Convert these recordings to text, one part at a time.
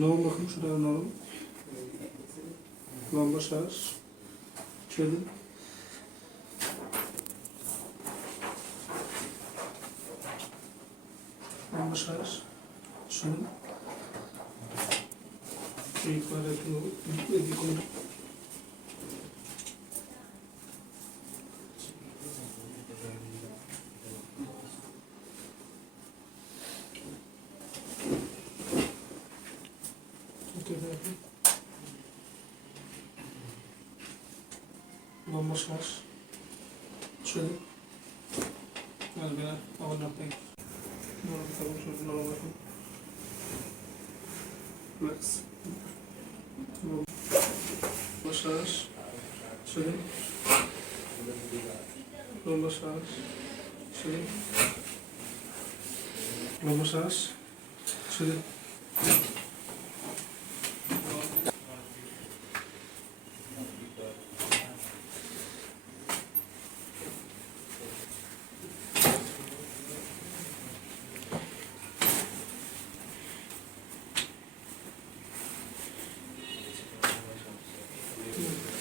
নরম রাখুন, সেটা নরম। লম্বা শ্বাস ছেড়ে দিন। লম্বা শ্বাস শুনুন। এইবার একটু এদিক করুন। লম্বা শ্বাস ছেড়ে দিন। আসবে না, আবার না পাই। নরম থাকুন, শরীর নরম রাখুন। রিল্যাক্স। লম্বা শ্বাস ছেড়ে দিন। লম্বা শ্বাস ছেড়ে দিন। লম্বা শ্বাস ছেড়ে দিন।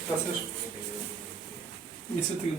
কাছে নিচের থেকে